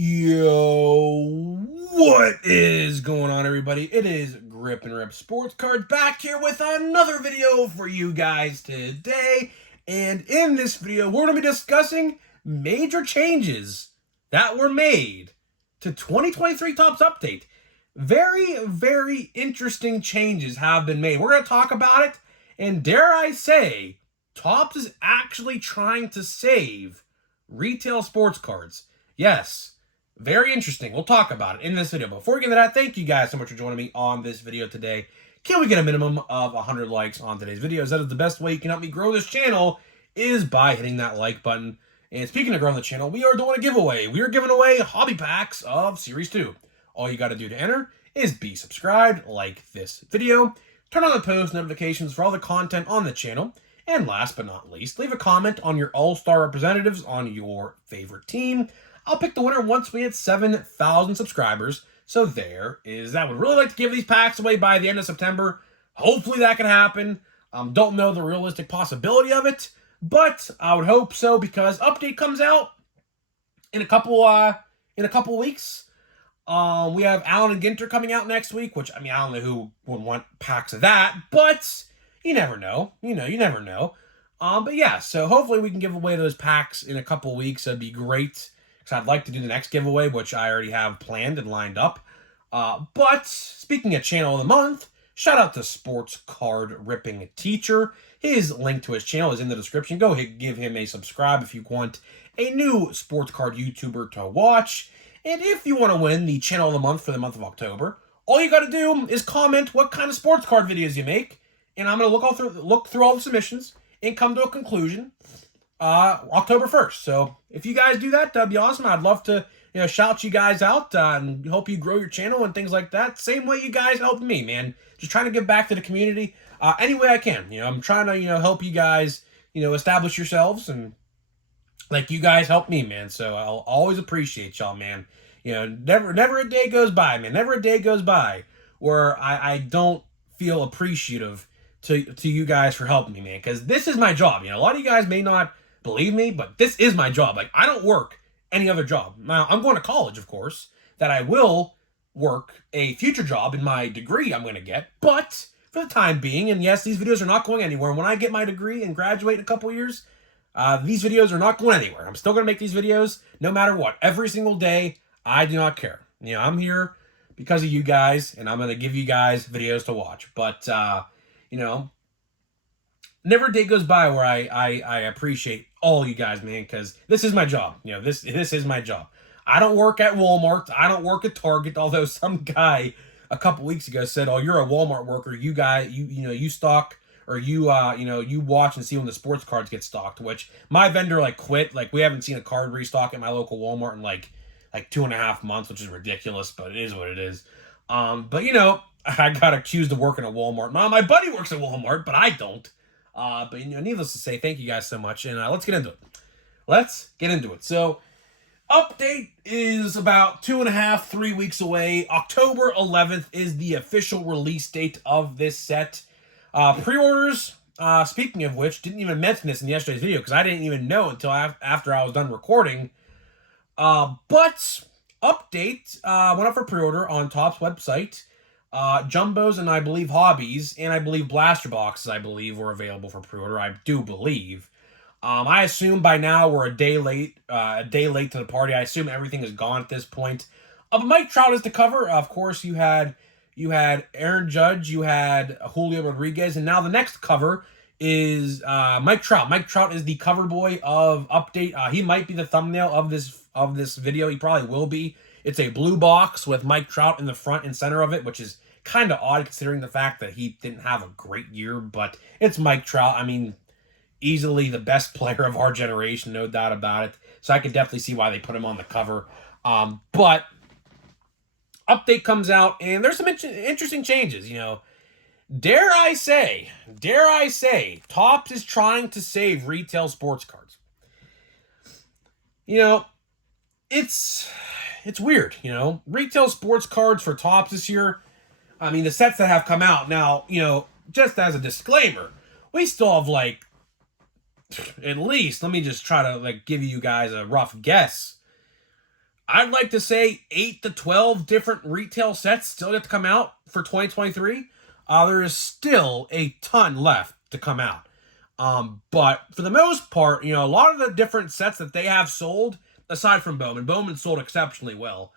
Yo, what is going on, everybody? It is Grip and Rip Sports Cards back here with another video for you guys today. And in this video, we're going to be discussing major changes that were made to 2023 Topps Update. Very interesting changes have been made. We're going to talk about it, and dare I say, Topps is actually trying to save retail sports cards. Yes. Very interesting. We'll talk about it in this video. Before we get into that, thank you guys so much for joining me on this video today. Can we get a minimum of 100 likes on today's videos? That is the best way you can help me grow this channel, is by hitting that like button. And speaking of growing the channel, we are doing a giveaway. We are giving away hobby packs of Series 2. All you got to do to enter is be subscribed, like this video, turn on the post notifications for all the content on the channel, and last but not least, leave a comment on your all-star representatives on your favorite team. I'll pick the winner once we hit 7,000 subscribers. So there is that. Would really like to give these packs away by the end of September. Hopefully that can happen. Don't know the realistic possibility of it, but I would hope so, because update comes out in a couple weeks. We have Allen and Ginter coming out next week, which, I mean, I don't know who would want packs of that, but you never know. You never know. But yeah, so hopefully we can give away those packs in a couple weeks. That'd be great. I'd like to do the next giveaway, which I already have planned and lined up. But speaking of channel of the month, shout out to Sports Card Ripping Teacher. His link to his channel is in the description. Go ahead, give him a subscribe if you want a new sports card YouTuber to watch. And if you want to win the channel of the month for the month of October, all you got to do is comment what kind of sports card videos you make, and I'm going to look through all the submissions and come to a conclusion October 1st. So if you guys do that, that'd be awesome. I'd love to, shout you guys out and help you grow your channel and things like that. Same way you guys helped me, man. Just trying to give back to the community any way I can. I'm trying to, help you guys, establish yourselves, and like you guys help me, man. So I'll always appreciate y'all, man. Never a day goes by, man. Never a day goes by where I don't feel appreciative to you guys for helping me, man. Because this is my job. A lot of you guys may not believe me, but this is my job. Like, I don't work any other job. Now, I'm going to college, of course, that I will work a future job in my degree I'm going to get. But for the time being, and yes, these videos are not going anywhere. When I get my degree and graduate in a couple years, these videos are not going anywhere. I'm still going to make these videos no matter what. Every single day, I do not care. I'm here because of you guys, and I'm going to give you guys videos to watch. But, never a day goes by where I appreciate all you guys, man, because this is my job. This is my job. I don't work at Walmart. I don't work at Target, although some guy a couple weeks ago said, "Oh, you're a Walmart worker. You guys, you stock, or you watch and see when the sports cards get stocked." Which my vendor quit. We haven't seen a card restock at my local Walmart in like 2.5 months, which is ridiculous, but it is what it is. But I got accused of working at Walmart. My buddy works at Walmart, but I don't. But needless to say, thank you guys so much, and let's get into it. So, update is about 3 weeks away. October 11th is the official release date of this set. Pre-orders, speaking of which, didn't even mention this in yesterday's video because I didn't even know until after I was done recording. But update went up for pre-order on Topps website. Jumbos and I believe Hobbies, and I believe Blaster Boxes, I believe, were available for pre-order. I do believe. I assume by now we're a day late to the party. I assume everything is gone at this point. Mike Trout is the cover. Of course, you had Aaron Judge, you had Julio Rodriguez, and now the next cover is Mike Trout. Mike Trout is the cover boy of Update. He might be the thumbnail of this video. He probably will be. It's a blue box with Mike Trout in the front and center of it, which is kind of odd considering the fact that he didn't have a great year, but it's Mike Trout. I mean, easily the best player of our generation, no doubt about it. So I can definitely see why they put him on the cover. But update comes out, and there's some interesting changes. Dare I say, Topps is trying to save retail sports cards. It's weird, Retail sports cards for Topps this year. I mean, the sets that have come out now, just as a disclaimer, we still have at least, let me just try to give you guys a rough guess. I'd like to say 8 to 12 different retail sets still get to come out for 2023. There is still a ton left to come out. But for the most part, a lot of the different sets that they have sold, aside from Bowman sold exceptionally well.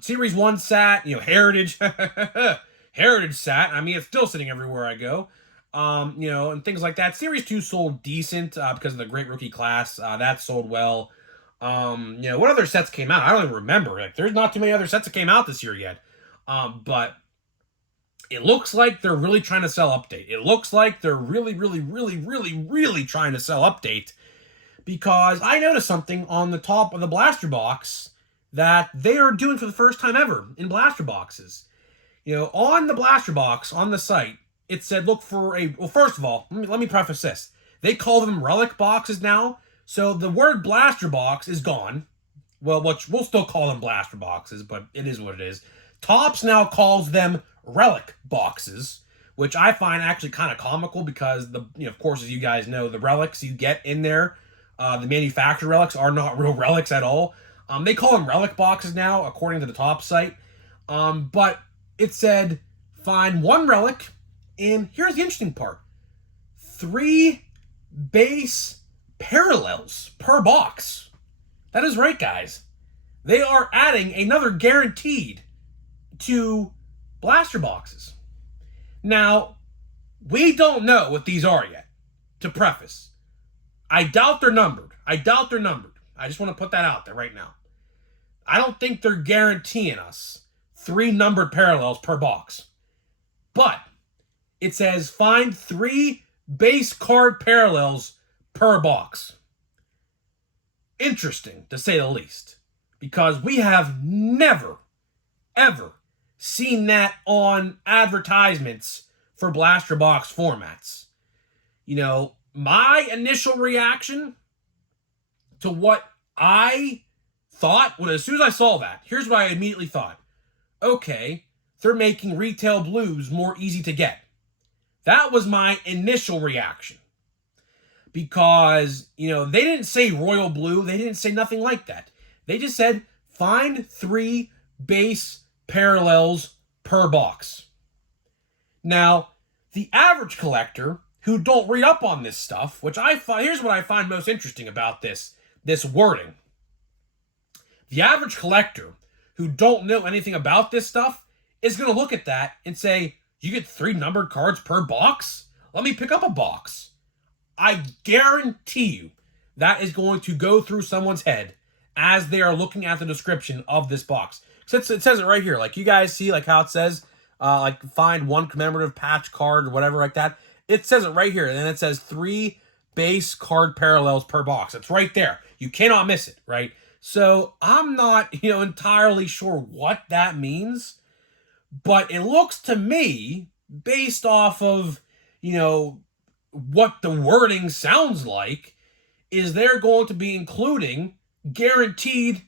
Series 1 sat, Heritage, Heritage sat. I mean, it's still sitting everywhere I go. And things like that. Series 2 sold decent because of the great rookie class. That sold well. What other sets came out? I don't even remember. Like, there's not too many other sets that came out this year yet. But it looks like they're really trying to sell Update. It looks like they're really, really, really, really, really trying to sell Update, because I noticed something on the top of the blaster box that they are doing for the first time ever in blaster boxes. On the blaster box on the site, it said look for well, first of all, let me preface this. They call them relic boxes now. So the word blaster box is gone. Well, we'll still call them blaster boxes, but it is what it is. Topps now calls them relic boxes, which I find actually kind of comical, because of course, as you guys know, the relics you get in there, the manufactured relics, are not real relics at all. They call them relic boxes now, according to the Topps site. But it said find one relic, and here's the interesting part: 3 base parallels per box. That is right, guys. They are adding another guaranteed to blaster boxes. Now, we don't know what these are yet, to preface. I doubt they're numbered. I just want to put that out there right now. I don't think they're guaranteeing us 3 numbered parallels per box. But it says find 3 base card parallels per box. Interesting, to say the least, because we have never, ever seen that on advertisements for blaster box formats. My initial reaction to what I thought, as soon as I saw that, here's what I immediately thought. Okay, they're making retail blues more easy to get. That was my initial reaction. Because, they didn't say royal blue. They didn't say nothing like that. They just said, find 3 base parallels per box. Now, the average collector who don't read up on this stuff, which here's what I find most interesting about this wording. The average collector who don't know anything about this stuff is going to look at that and say, you get 3 numbered cards per box? Let me pick up a box. I guarantee you that is going to go through someone's head as they are looking at the description of this box. It says it right here. Like, you guys see how it says, find 1 commemorative patch card or whatever like that. It says it right here. And then it says 3 base card parallels per box. It's right there. You cannot miss it, right? So I'm not, entirely sure what that means. But it looks to me, based off of, what the wording sounds like, is they're going to be including guaranteed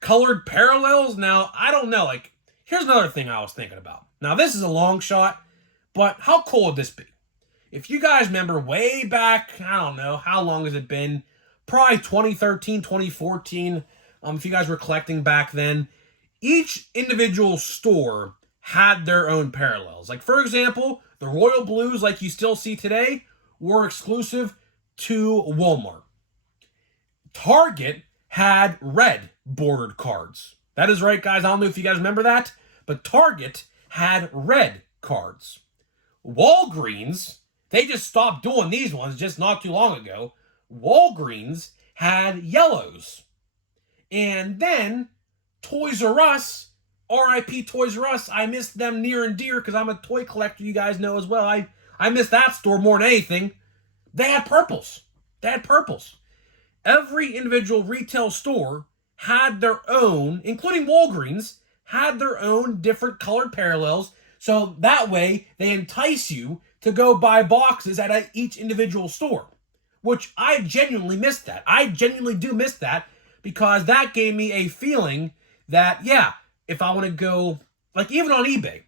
colored parallels. Now, I don't know. Here's another thing I was thinking about. Now, this is a long shot, but how cool would this be? If you guys remember way back, I don't know, how long has it been? Probably 2013, 2014. If you guys were collecting back then, each individual store had their own parallels. For example, the royal blues, like you still see today, were exclusive to Walmart. Target had red bordered cards. That is right, guys. I don't know if you guys remember that, but Target had red cards. Walgreens, they just stopped doing these ones just not too long ago. Walgreens had yellows. And then Toys R Us, R.I.P. Toys R Us, I miss them near and dear because I'm a toy collector, you guys know as well. I miss that store more than anything. They had purples. Every individual retail store had their own, including Walgreens, had their own different colored parallels. So that way they entice you to go buy boxes at each individual store, which I genuinely missed that. I genuinely do miss that, because that gave me a feeling that, yeah, if I want to go, even on eBay,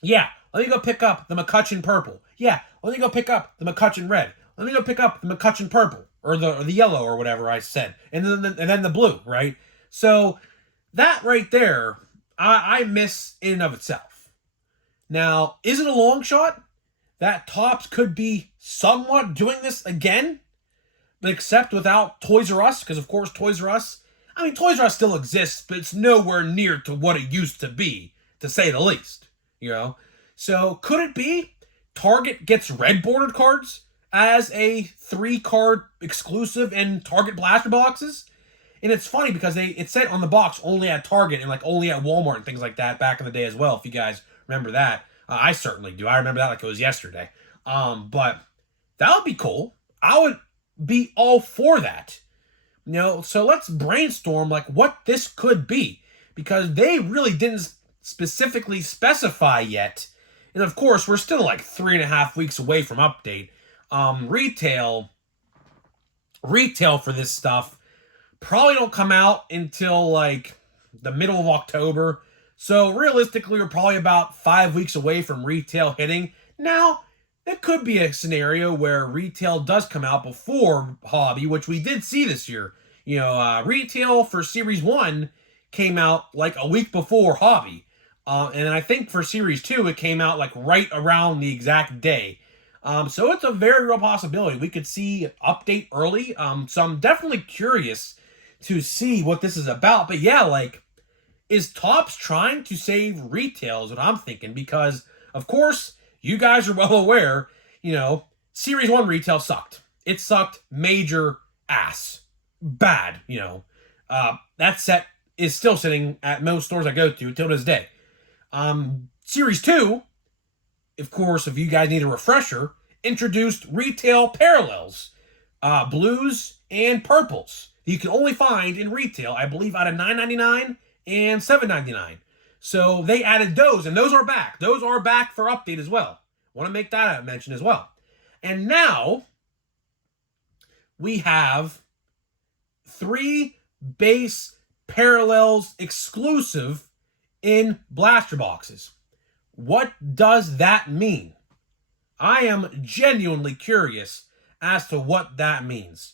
yeah, let me go pick up the McCutcheon purple. Yeah, let me go pick up the McCutcheon red. Let me go pick up the McCutcheon purple, or the yellow, or whatever I said, and then the blue, right? So that right there, I miss in and of itself. Now, is it a long shot that Topps could be somewhat doing this again, but except without Toys R Us? Because, of course, Toys R Us, I mean, Toys R Us still exists, but it's nowhere near to what it used to be, to say the least, you know? So, could it be Target gets red bordered cards as a 3-card exclusive in Target blaster boxes? And it's funny because it said on the box only at Target and like only at Walmart and things like that back in the day as well, if you guys remember that. I certainly do. I remember that like it was yesterday. But that would be cool. I would be all for that. You know, so let's brainstorm like what this could be, because they really didn't specifically specify yet. And of course, we're still like 3.5 weeks away from update. Retail for this stuff probably don't come out until like the middle of October. So realistically, we're probably about 5 weeks away from retail hitting. Now, it could be a scenario where retail does come out before hobby, which we did see this year. You know, retail for Series 1 came out like a week before hobby. And I think for Series 2, it came out like right around the exact day. So it's a very real possibility. We could see update early. So I'm definitely curious to see what this is about. But yeah, like, is Topps trying to save retail is what I'm thinking. Because, of course, you guys are well aware, you know, Series 1 retail sucked. It sucked major ass. Bad, you know. That set is still sitting at most stores I go to till this day. Series 2, of course, if you guys need a refresher, introduced retail parallels, blues and purples. You can only find in retail, I believe, out of $9.99 and $7.99. So they added those, and those are back. Those are back for update as well. Want to make that a mention as well. And now we have 3 base parallels exclusive in blaster boxes. What does that mean? I am genuinely curious as to what that means.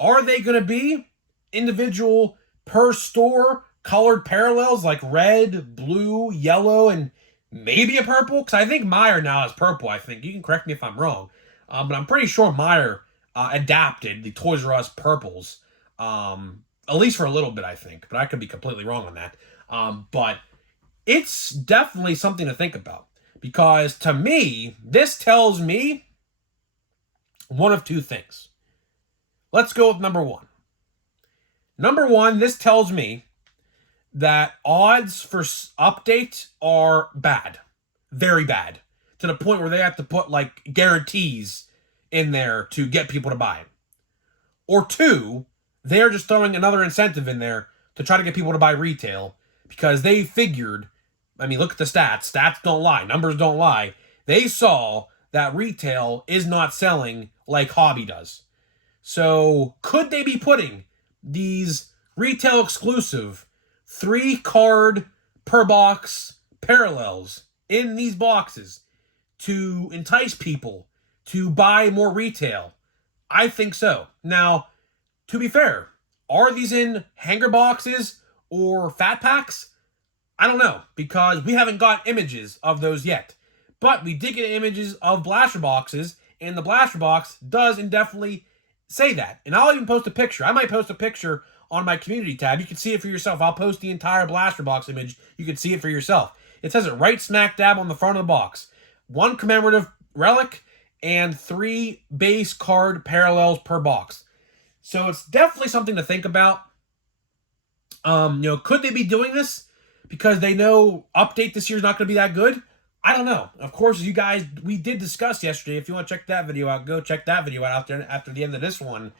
Are they going to be individual per store colored parallels like red, blue, yellow, and maybe a purple? Because I think Meyer now has purple, I think. You can correct me if I'm wrong. But I'm pretty sure Meyer adapted the Toys R Us purples. At least for a little bit, I think. But I could be completely wrong on that. But it's definitely something to think about. Because to me, this tells me one of two things. Let's go with number one. Number one, this tells me that odds for update are bad. Very bad. To the point where they have to put like guarantees in there to get people to buy it. Or two, they're just throwing another incentive in there to try to get people to buy retail because they figured, I mean, look at the stats. Stats don't lie. Numbers don't lie. They saw that retail is not selling like hobby does. So could they be putting these retail exclusive 3-card per box parallels in these boxes to entice people to buy more retail? I think so. Now, to be fair, are these in hanger boxes or fat packs? I don't know, because we haven't got images of those yet. But we did get images of blaster boxes, and the blaster box does indefinitely say that. And I'll even post a picture. I might post a picture on my community tab. You can see it for yourself. I'll post the entire blaster box image. You can see it for yourself. It says it right smack dab on the front of the box. 1 commemorative relic and 3 base card parallels per box. So it's definitely something to think about. Could they be doing this because they know update this year is not going to be that good? I don't know. Of course, you guys, we did discuss yesterday. If you want to check that video out, go check that video out there after the end of this one.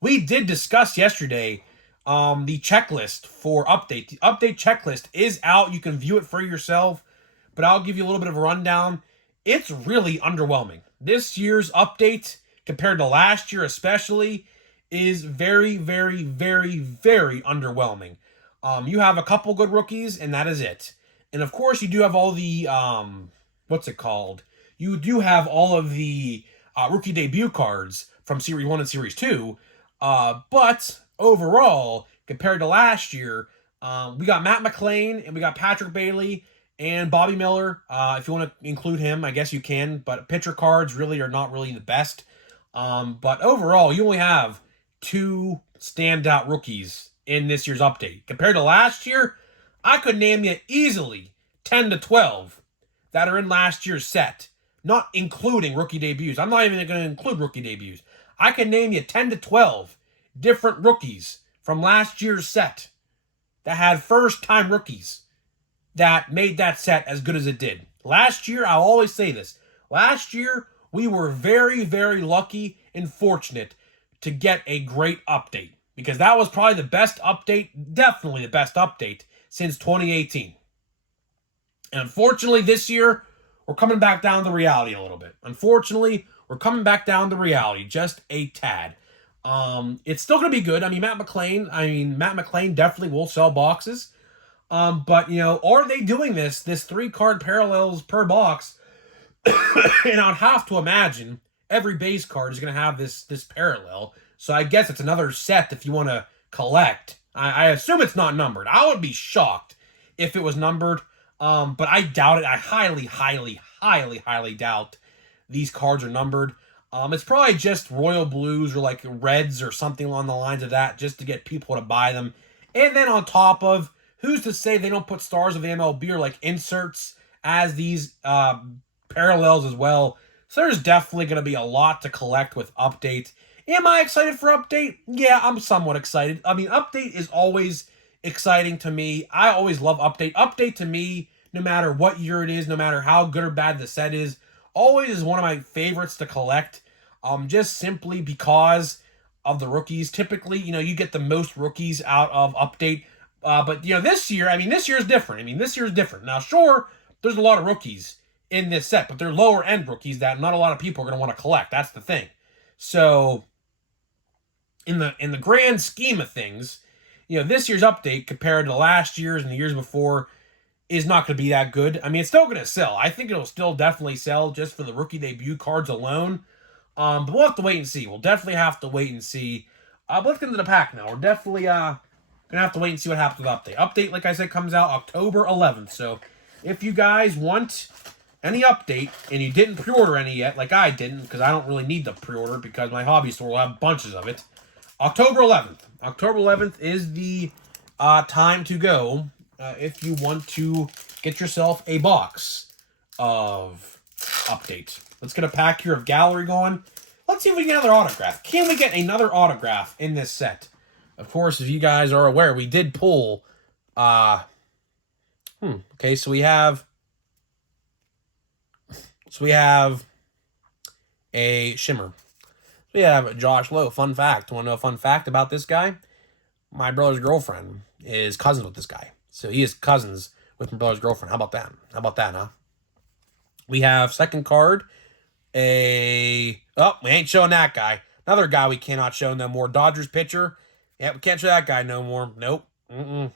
We did discuss yesterday the checklist for update. The update checklist is out. You can view it for yourself, but I'll give you a little bit of a rundown. It's really underwhelming. This year's update, compared to last year especially, is very, very, very, very underwhelming. You have a couple good rookies, and that is it. And of course, you do have all the, what's it called? You do have all of the rookie debut cards from Series 1 and Series 2. But overall, compared to last year. We got Matt McLain and we got Patrick Bailey and Bobby Miller. If you want to include him, I guess you can. But pitcher cards really are not really the best. But overall, you only have 2 standout rookies in this year's update. Compared to last year, I could name you easily 10 to 12 that are in last year's set, not including rookie debuts. I'm not even going to include rookie debuts. I can name you 10 to 12 different rookies from last year's set that had first-time rookies that made that set as good as it did. Last year, I'll always say this, last year we were very, very lucky and fortunate to get a great update because that was probably the best update, definitely the best update since 2018. And unfortunately, this year, we're coming back down to reality a little bit. Unfortunately, we're coming back down to reality just a tad. It's still going to be good. Matt McLain definitely will sell boxes. But, are they doing this 3-card parallels per box? And I'd have to imagine every base card is going to have this parallel. So I guess it's another set if you want to collect. I assume it's not numbered. I would be shocked if it was numbered. But I doubt it. I highly, highly, highly, highly doubt these cards are numbered. It's probably just royal blues or like reds or something along the lines of that just to get people to buy them. And then on top of, who's to say they don't put stars of the MLB or like inserts as these parallels as well. So there's definitely going to be a lot to collect with Update. Am I excited for Update? Yeah, I'm somewhat excited. Update is always exciting to me. I always love Update. Update to me, no matter what year it is, no matter how good or bad the set is, always is one of my favorites to collect. Just simply because of the rookies. Typically, you get the most rookies out of Update. But this year, this year is different. This year is different. Now, sure, there's a lot of rookies in this set, but they're lower end rookies that not a lot of people are going to want to collect. That's the thing. So, in the grand scheme of things, this year's Update compared to last year's and the years before is not going to be that good. It's still going to sell. I think it'll still definitely sell just for the rookie debut cards alone. But we'll have to wait and see. We'll definitely have to wait and see. But let's get into the pack now. We're definitely going to have to wait and see what happens with Update. Update, like I said, comes out October 11th. So if you guys want any Update and you didn't pre-order any yet, like I didn't, because I don't really need to pre-order because my hobby store will have bunches of it, October 11th. October 11th is the time to go if you want to get yourself a box of Update. Let's get a pack here of Gallery going. Let's see if we can get another autograph. Can we get another autograph in this set? Of course, if you guys are aware, we did pull... Okay, so we have a Shimmer. We have Josh Lowe. Fun fact. Want to know a fun fact about this guy? My brother's girlfriend is cousins with this guy. So he is cousins with my brother's girlfriend. How about that? How about that, huh? We have second card. We ain't showing that guy. Another guy we cannot show no more. Dodgers pitcher. Yeah, we can't show that guy no more. Nope. Of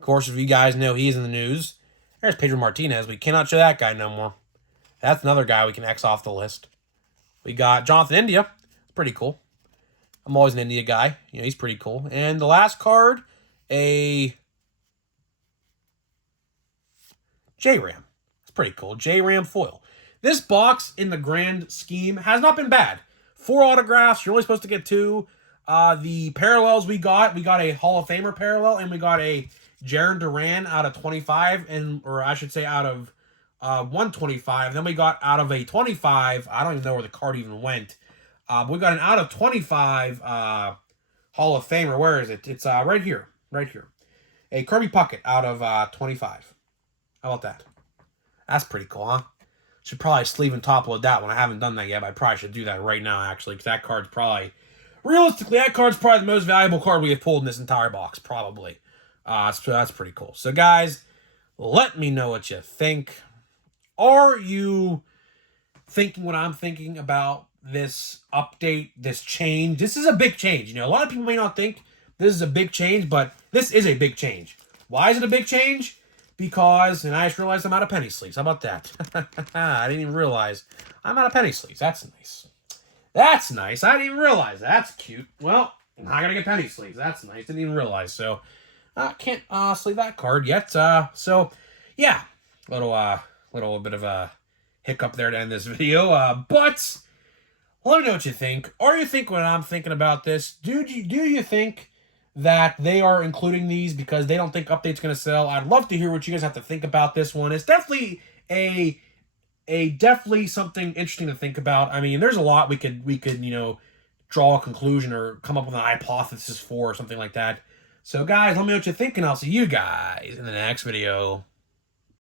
course, if you guys know, he's in the news. There's Pedro Martinez. We cannot show that guy no more. That's another guy we can X off the list. We got Jonathan India. Pretty cool. I'm always an India guy. He's pretty cool. And the last card, a J-Ram. It's pretty cool. J-Ram foil. This box, in the grand scheme, has not been bad. 4 autographs. You're only supposed to get 2. The parallels we got a Hall of Famer parallel, and we got a Jarren Duran out of 25, or I should say out of 125. Then we got out of a 25. I don't even know where the card even went. We got an out of 25 Hall of Famer. Where is it? It's right here. Right here. A Kirby Puckett out of 25. How about that? That's pretty cool, huh? Should probably sleeve and top load that one. I haven't done that yet, but I probably should do that right now, actually, because that card's probably... Realistically, that card's probably the most valuable card we have pulled in this entire box, probably. So that's pretty cool. So, guys, let me know what you think. Are you thinking what I'm thinking about this Update, this change? This is a big change. A lot of people may not think this is a big change, but this is a big change. Why is it a big change? Because, and I just realized I'm out of penny sleeves. How about that? I didn't even realize I'm out of penny sleeves. That's nice. That's nice. I didn't even realize that. That's cute. Well, I'm not gonna get penny sleeves. That's nice. Didn't even realize. So, can't sleeve that card yet. So, yeah, little bit of a hiccup there to end this video. But let me know what you think. Or you think what I'm thinking about this? Do you think that they are including these because they don't think Update's going to sell? I'd love to hear what you guys have to think about this one. It's definitely definitely something interesting to think about. I mean, there's a lot we could draw a conclusion or come up with an hypothesis for or something like that. So guys, let me know what you think, and I'll see you guys in the next video.